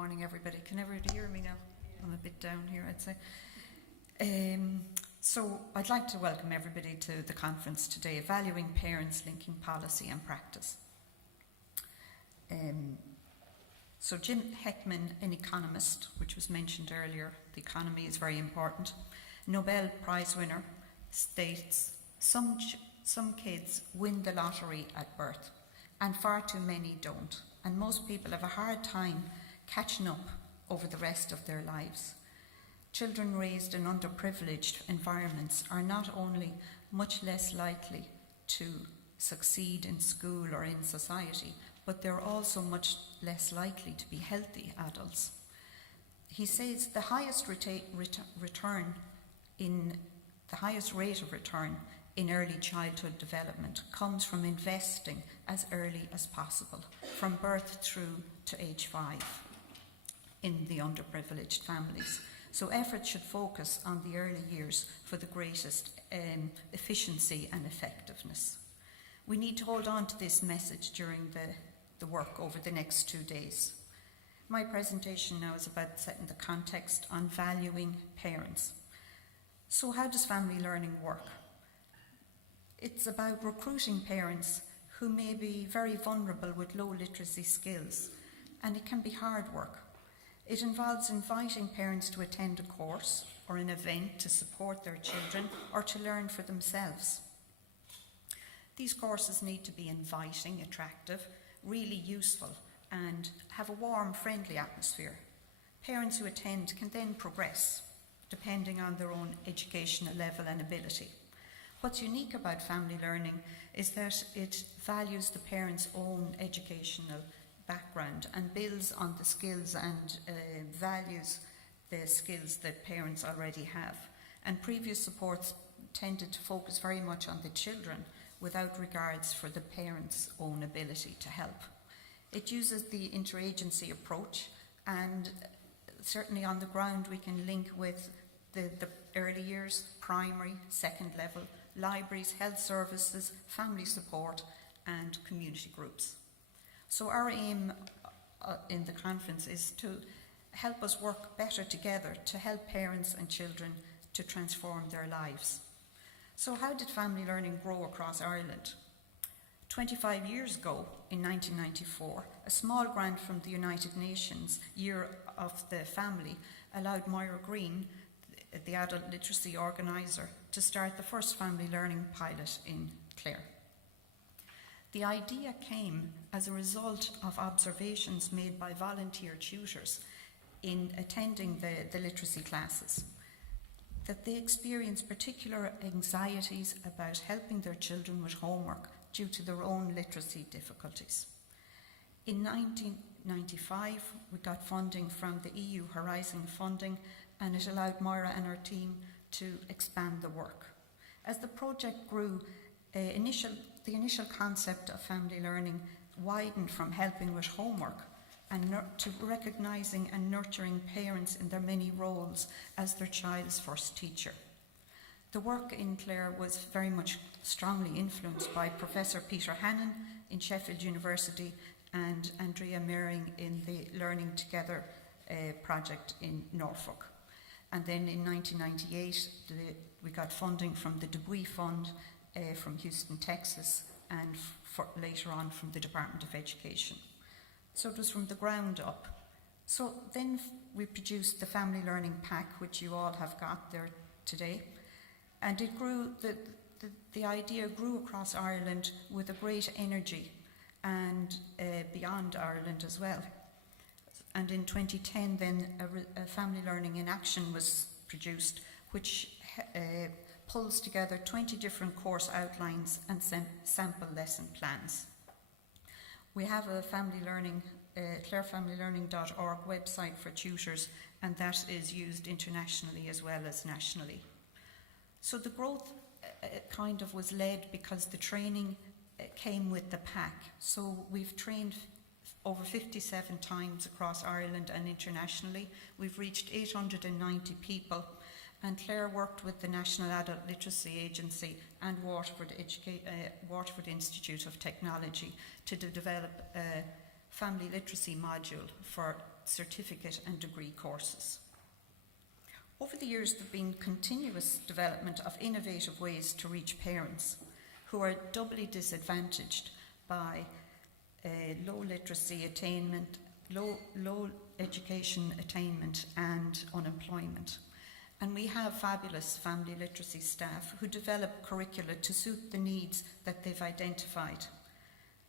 morning, everybody. Can everybody hear me now? I'm a bit down here, I'd say. So I'd like to welcome everybody to the conference today, Valuing Parents, Linking Policy and Practice. So Jim Heckman, an economist, which was mentioned earlier, the economy is very important, Nobel Prize winner, states, some kids win the lottery at birth, and far too many don't. And most people have a hard time catching up over the rest of their lives. Children raised in underprivileged environments are not only much less likely to succeed in school or in society, but they're also much less likely to be healthy adults. He says the highest rate of return in early childhood development comes from investing as early as possible, from birth through to age 5 in the underprivileged families. So effort should focus on the early years for the greatest efficiency and effectiveness. We need to hold on to this message during the work over the next 2 days. My presentation now is about setting the context on valuing parents. So how does family learning work? It's about recruiting parents who may be very vulnerable with low literacy skills, and it can be hard work. It involves inviting parents to attend a course or an event to support their children or to learn for themselves. These courses need to be inviting, attractive, really useful, and have a warm, friendly atmosphere. Parents who attend can then progress, depending on their own educational level and ability. What's unique about family learning is that it values the parent's own educational background and builds on the skills and values the skills that parents already have. And previous supports tended to focus very much on the children without regards for the parents' own ability to help. It uses the interagency approach, and certainly on the ground we can link with the early years, primary, second level, libraries, health services, family support and community groups. So our aim in the conference is to help us work better together to help parents and children to transform their lives. So how did family learning grow across Ireland? 25 years ago, in 1994, a small grant from the United Nations Year of the Family allowed Moira Green, the adult literacy organiser, to start the first family learning pilot in Clare. The idea came as a result of observations made by volunteer tutors in attending the literacy classes, that they experienced particular anxieties about helping their children with homework due to their own literacy difficulties. In 1995, we got funding from the EU Horizon funding, and it allowed Moira and her team to expand the work. As the project grew, the initial concept of family learning widened from helping with homework and to recognising and nurturing parents in their many roles as their child's first teacher. The work in Clare was very much strongly influenced by Professor Peter Hannon in Sheffield University and Andrea Mehring in the Learning Together project in Norfolk. And then in 1998, we got funding from the Dubuis Fund from Houston, Texas, and later on from the Department of Education. So it was from the ground up. So then we produced the Family Learning Pack, which you all have got there today. And it grew, the idea grew across Ireland with a great energy and beyond Ireland as well. And in 2010 then a Family Learning in Action was produced, which pulls together 20 different course outlines and sample lesson plans. We have a family learning, clarefamilylearning.org website for tutors, and that is used internationally as well as nationally. So the growth kind of was led because the training came with the pack. So we've trained over 57 times across Ireland and internationally. We've reached 890 people, and Clare worked with the National Adult Literacy Agency and Waterford Institute of Technology to develop a family literacy module for certificate and degree courses. Over the years, there have been continuous development of innovative ways to reach parents who are doubly disadvantaged by low literacy attainment, low education attainment and unemployment. And we have fabulous family literacy staff who develop curricula to suit the needs that they've identified.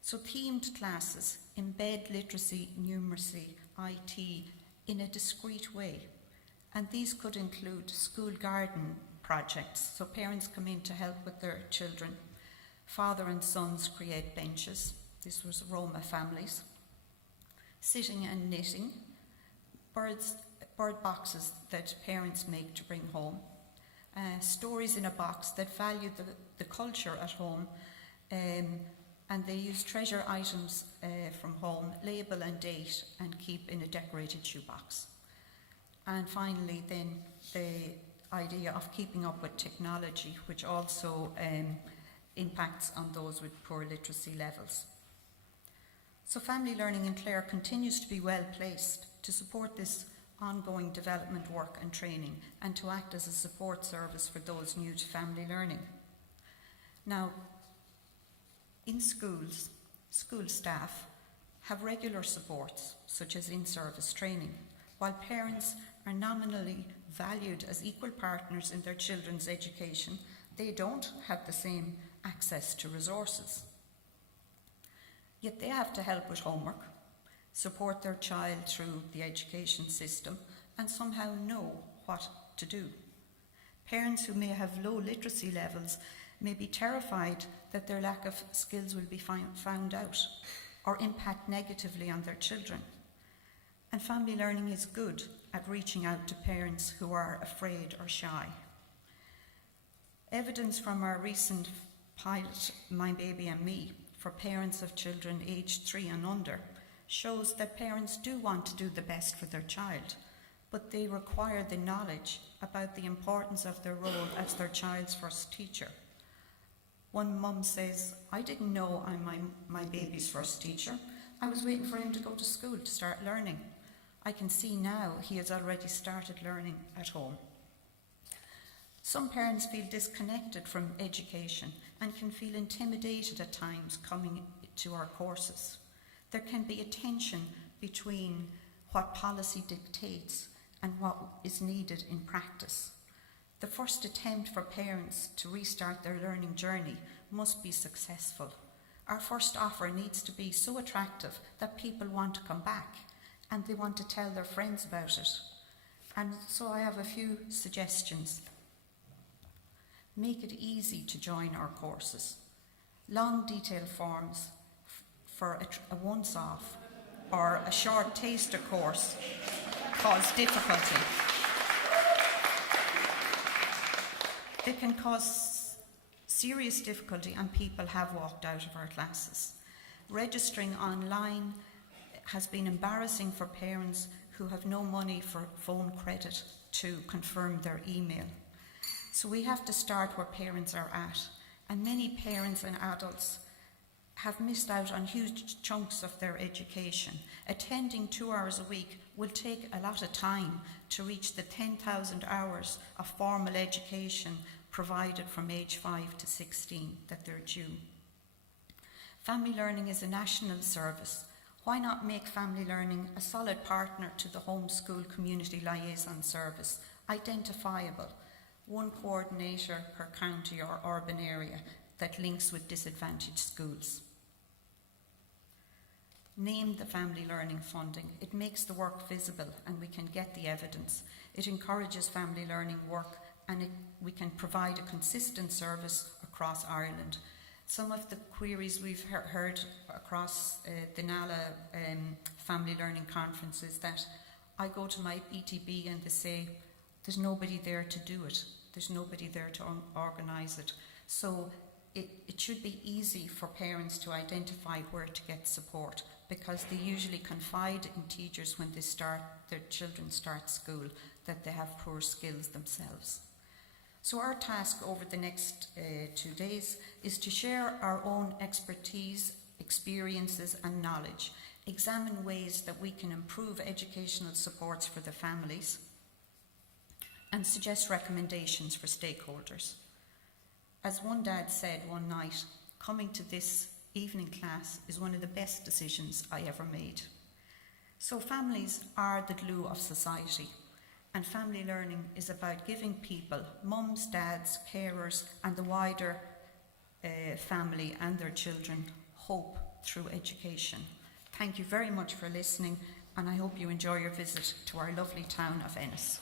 So themed classes embed literacy, numeracy, IT in a discrete way. And these could include school garden projects, so parents come in to help with their children. Father and sons create benches. This was Roma families. Sitting and knitting. Bird boxes that parents make to bring home. Stories in a box that value the culture at home. And they use treasure items from home, label and date, and keep in a decorated shoebox. And finally, then, the idea of keeping up with technology, which also impacts on those with poor literacy levels. So family learning in Clare continues to be well placed to support this ongoing development work and training, and to act as a support service for those new to family learning. Now, in schools, school staff have regular supports, such as in-service training, while parents are nominally valued as equal partners in their children's education. They don't have the same access to resources. Yet they have to help with homework, support their child through the education system, and somehow know what to do. Parents who may have low literacy levels may be terrified that their lack of skills will be found out or impact negatively on their children. And family learning is good at reaching out to parents who are afraid or shy. Evidence from our recent pilot, My Baby and Me, for parents of children aged 3 and under, shows that parents do want to do the best for their child, but they require the knowledge about the importance of their role as their child's first teacher. One mum says, "I didn't know I'm my baby's first teacher. I was waiting for him to go to school to start learning. I can see now he has already started learning at home." Some parents feel disconnected from education and can feel intimidated at times coming to our courses. There can be a tension between what policy dictates and what is needed in practice. The first attempt for parents to restart their learning journey must be successful. Our first offer needs to be so attractive that people want to come back and they want to tell their friends about it. And so I have a few suggestions. Make it easy to join our courses. Long detailed forms for a once-off or a short taster course cause difficulty. They can cause serious difficulty, and people have walked out of our classes. Registering online has been embarrassing for parents who have no money for phone credit to confirm their email. So we have to start where parents are at, and many parents and adults have missed out on huge chunks of their education. Attending 2 hours a week will take a lot of time to reach the 10,000 hours of formal education provided from age 5 to 16 that they're due. Family learning is a national service. Why not make family learning a solid partner to the homeschool community liaison service, identifiable, one coordinator per county or urban area that links with disadvantaged schools? Name the family learning funding. It makes the work visible and we can get the evidence. It encourages family learning work, and we can provide a consistent service across Ireland. Some of the queries we've heard across the NALA family learning conference is that I go to my ETB and they say there's nobody there to do it. There's nobody there to organise it. So it should be easy for parents to identify where to get support, because they usually confide in teachers when their children start school that they have poor skills themselves. So our task over the next 2 days is to share our own expertise, experiences and knowledge, examine ways that we can improve educational supports for the families, and suggest recommendations for stakeholders. As one dad said one night, coming to this evening class is one of the best decisions I ever made. So families are the glue of society, and family learning is about giving people, mums, dads, carers, and the wider family and their children, hope through education. Thank you very much for listening, and I hope you enjoy your visit to our lovely town of Ennis.